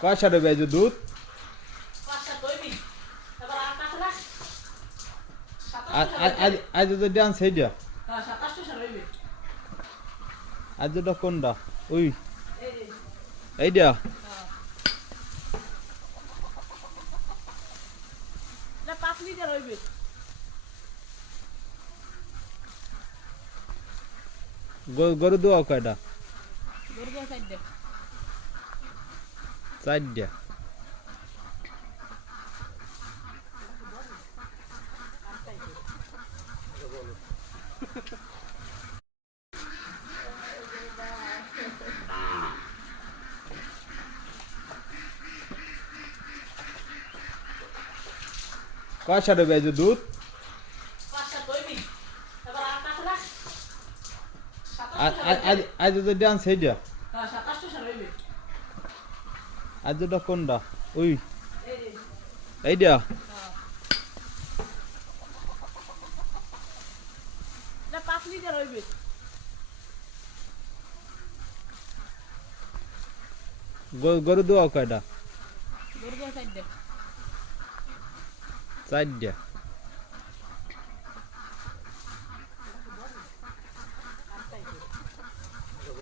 কয়টা দেবে যে দুধ? আজ যে ডান্স সেইটা আজ যেটা কোনটা? ওই এইটা গরু দোয়া কয়টা? চারটা। কয়টা দেবে যে দুধ? আজ যে ডান্স সেইটা আজ যেটা কোনটা? ওই এইটা গরু দোয়া কয়টা? চারটা।